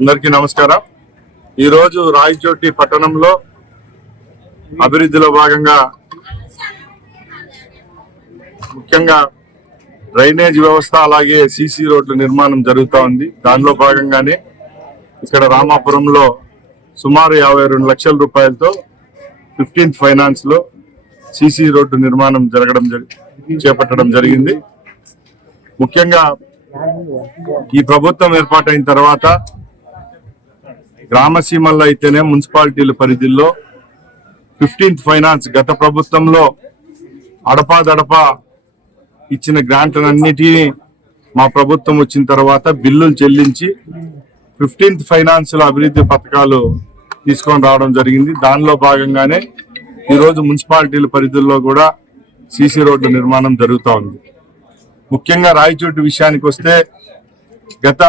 అందరికీ నమస్కారం. ఈరోజు రాయచోటి పట్టణంలో అభివృద్ధిలో భాగంగా ముఖ్యంగా డ్రైనేజ్ వ్యవస్థ అలాగే సీసీ రోడ్ల నిర్మాణం జరుగుతూ ఉంది. దానిలో భాగంగానే ఇక్కడ రామాపురంలో సుమారు యాభై రెండు లక్షల రూపాయలతో ఫిఫ్టీన్త్ ఫైనాన్స్లో సీసీ రోడ్డు నిర్మాణం జరగడం జరి- చేపట్టడం జరిగింది. ముఖ్యంగా ఈ ప్రభుత్వం ఏర్పాటైన తర్వాత గ్రామ సీమల్లో అయితేనే మున్సిపాలిటీల పరిధిలో ఫిఫ్టీన్త్ ఫైనాన్స్ గత ప్రభుత్వంలో అడపాదడపా ఇచ్చిన గ్రాంట్లన్నిటినీ మా ప్రభుత్వం వచ్చిన తర్వాత బిల్లులు చెల్లించి ఫిఫ్టీన్త్ ఫైనాన్స్లో అభివృద్ధి పథకాలు తీసుకొని రావడం జరిగింది. దానిలో భాగంగానే ఈరోజు మున్సిపాలిటీల పరిధుల్లో కూడా సీసీ రోడ్డు నిర్మాణం జరుగుతూ ఉంది. ముఖ్యంగా రాయచోటి విషయానికి వస్తే గత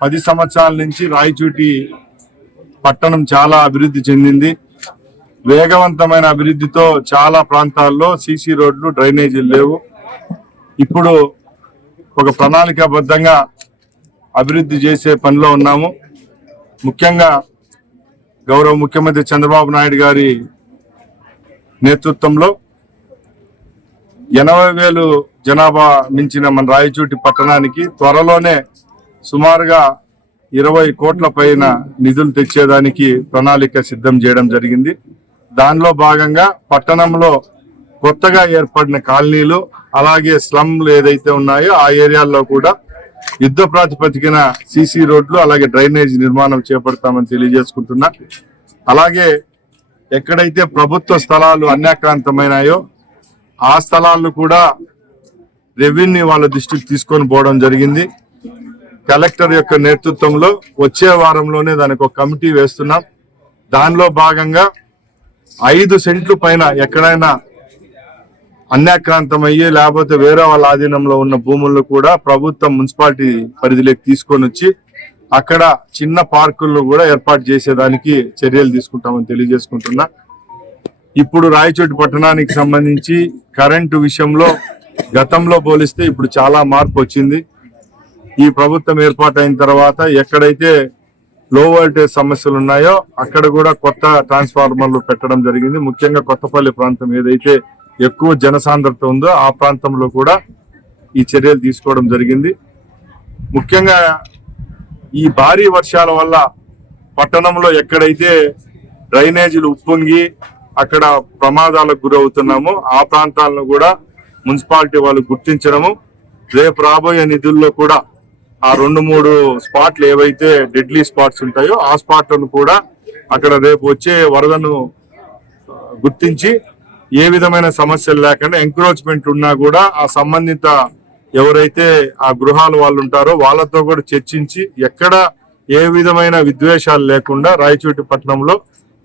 పది సంవత్సరాల నుంచి రాయచోటి పట్టణం చాలా అభివృద్ధి చెందింది. వేగవంతమైన అభివృద్ధితో చాలా ప్రాంతాల్లో సీసీ రోడ్లు డ్రైనేజీలు లేవు. ఇప్పుడు ఒక ప్రణాళికాబద్ధంగా అభివృద్ధి చేసే పనిలో ఉన్నాము. ముఖ్యంగా గౌరవ ముఖ్యమంత్రి చంద్రబాబు నాయుడు గారి నేతృత్వంలో ఎనభై వేలు జనాభా మించిన మన రాయచూటి పట్టణానికి త్వరలోనే సుమారుగా ఇరవై కోట్ల పైన నిధులు తెచ్చేదానికి ప్రణాళిక సిద్ధం చేయడం జరిగింది. దానిలో భాగంగా పట్టణంలో కొత్తగా ఏర్పడిన కాలనీలు అలాగే స్లమ్లు ఏదైతే ఉన్నాయో ఆ ఏరియాల్లో కూడా యుద్ధ ప్రాతిపదికన సీసీ రోడ్లు అలాగే డ్రైనేజ్ నిర్మాణం చేపడతామని తెలియజేసుకుంటున్నా. అలాగే ఎక్కడైతే ప్రభుత్వ స్థలాలు అన్యాక్రాంతమైనాయో ఆ స్థలాలను కూడా రెవెన్యూ వాళ్ళ దృష్టికి తీసుకొని పోవడం జరిగింది. కలెక్టర్ యొక్క నేతృత్వంలో వచ్చే వారంలోనే దానికి ఒక కమిటీ వేస్తున్నాం. దానిలో భాగంగా ఐదు సెంట్లు పైన ఎక్కడైనా అన్యాక్రాంతం అయ్యి లేకపోతే వేరే వాళ్ళ ఆధీనంలో ఉన్న భూములను కూడా ప్రభుత్వం మున్సిపాలిటీ పరిధిలోకి తీసుకొని వచ్చి అక్కడ చిన్న పార్కుల్లో కూడా ఏర్పాటు చేసేదానికి చర్యలు తీసుకుంటామని తెలియజేసుకుంటున్నా. ఇప్పుడు రాయచోటి పట్టణానికి సంబంధించి కరెంటు విషయంలో గతంలో పోలిస్తే ఇప్పుడు చాలా మార్పు వచ్చింది. ఈ ప్రభుత్వం ఏర్పాటైన తర్వాత ఎక్కడైతే లో వోల్టేజ్ సమస్యలు ఉన్నాయో అక్కడ కూడా కొత్త ట్రాన్స్ఫార్మర్లు పెట్టడం జరిగింది. ముఖ్యంగా కొత్తపల్లి ప్రాంతం ఏదైతే ఎక్కువ జనసాంద్రత ఉందో ఆ ప్రాంతంలో కూడా ఈ చర్యలు తీసుకోవడం జరిగింది. ముఖ్యంగా ఈ భారీ వర్షాల వల్ల పట్టణంలో ఎక్కడైతే డ్రైనేజీలు ఉప్పొంగి అక్కడ ప్రమాదాలకు గురవుతున్నామో. ఆ ప్రాంతాలను కూడా మున్సిపాలిటీ వాళ్ళు గుర్తించడము. రేపు రాబోయే నిధుల్లో కూడా ఆ రెండు మూడు స్పాట్లు ఏవైతే డెడ్లీ స్పాట్స్ ఉంటాయో ఆ స్పాట్లను కూడా అక్కడ రేపు వచ్చే వరదను గుర్తించి ఏ విధమైన సమస్యలు లేకుండా ఎంక్రోచ్మెంట్ ఉన్నా కూడా ఆ సంబంధిత ఎవరైతే ఆ గృహాలు వాళ్ళు ఉంటారో వాళ్ళతో కూడా చర్చించి ఎక్కడ ఏ విధమైన విద్వేషాలు లేకుండా రాయచోటి పట్టణంలో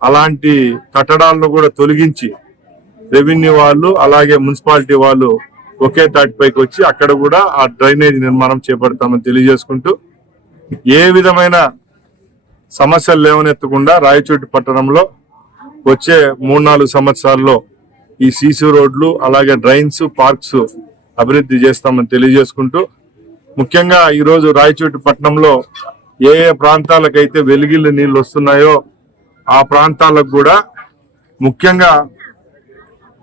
అలాంటి కట్టడాలను కూడా తొలగించి రెవెన్యూ వాళ్ళు అలాగే మున్సిపాలిటీ వాళ్ళు ఒకే తాటిపైకి వచ్చి అక్కడ కూడా ఆ డ్రైనేజ్ నిర్మాణం చేపడతామని తెలియజేసుకుంటూ ఏ విధమైన సమస్యలు లేవనెత్తకుండా రాయచోటి పట్టణంలో వచ్చే మూడు నాలుగు సంవత్సరాల్లో ఈ సీసీ రోడ్లు అలాగే డ్రైన్స్ పార్క్స్ అభివృద్ధి చేస్తామని తెలియజేసుకుంటూ ముఖ్యంగా ఈరోజు రాయచోటి పట్టణంలో ఏ ఏ ప్రాంతాలకైతే వెలిగిల్లు నీళ్ళు వస్తున్నాయో ఆ ప్రాంతాలకు కూడా ముఖ్యంగా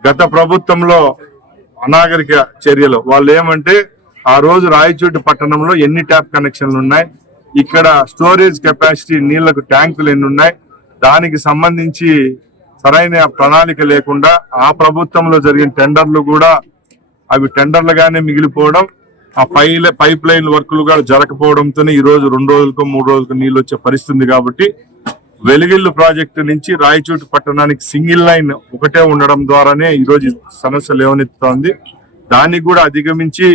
గత ప్రభుత్వంలో అనాగరిక చర్యలు. వాళ్ళు ఏమంటే ఆ రోజు రాయచోటి పట్టణంలో ఎన్ని ట్యాప్ కనెక్షన్లు ఉన్నాయి? ఇక్కడ స్టోరేజ్ కెపాసిటీ నీళ్ళకు ట్యాంకులు ఎన్ని ఉన్నాయి? దానికి సంబంధించి సరైన ప్రణాళిక లేకుండా ఆ ప్రభుత్వంలో జరిగిన టెండర్లు కూడా అవి టెండర్లుగానే మిగిలిపోవడం ఆ పైల పైప్ లైన్ వర్క్లు కూడా జరగకపోవడంతోనే ఈ రోజు రెండు రోజులకు మూడు రోజులకు నీళ్ళు వచ్చే పరిస్థితి ఉంది కాబట్టి వెలుగిల్లు ప్రాజెక్టు నుంచి రాయచూటి పట్టణానికి సింగిల్ లైన్ ఒకటే ఉండడం ద్వారానే ఈరోజు సమస్య లేవనెత్తుతోంది. దాన్ని కూడా అధిగమించి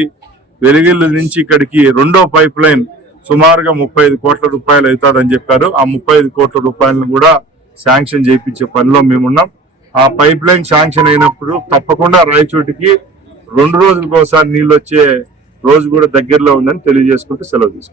వెలుగిల్లు నుంచి ఇక్కడికి రెండో పైప్ లైన్ సుమారుగా ముప్పై ఐదు కోట్ల రూపాయలు అవుతాదని చెప్పారు. ఆ ముప్పై ఐదు కోట్ల రూపాయలను కూడా శాంక్షన్ చేయించే పనిలో మేమున్నాం. ఆ పైప్ లైన్ శాంక్షన్ అయినప్పుడు తప్పకుండా రాయచోటికి రెండు రోజులకు ఒకసారి నీళ్ళు వచ్చే రోజు కూడా దగ్గరలో ఉందని తెలియజేసుకుంటూ సెలవు తీసుకుంటాం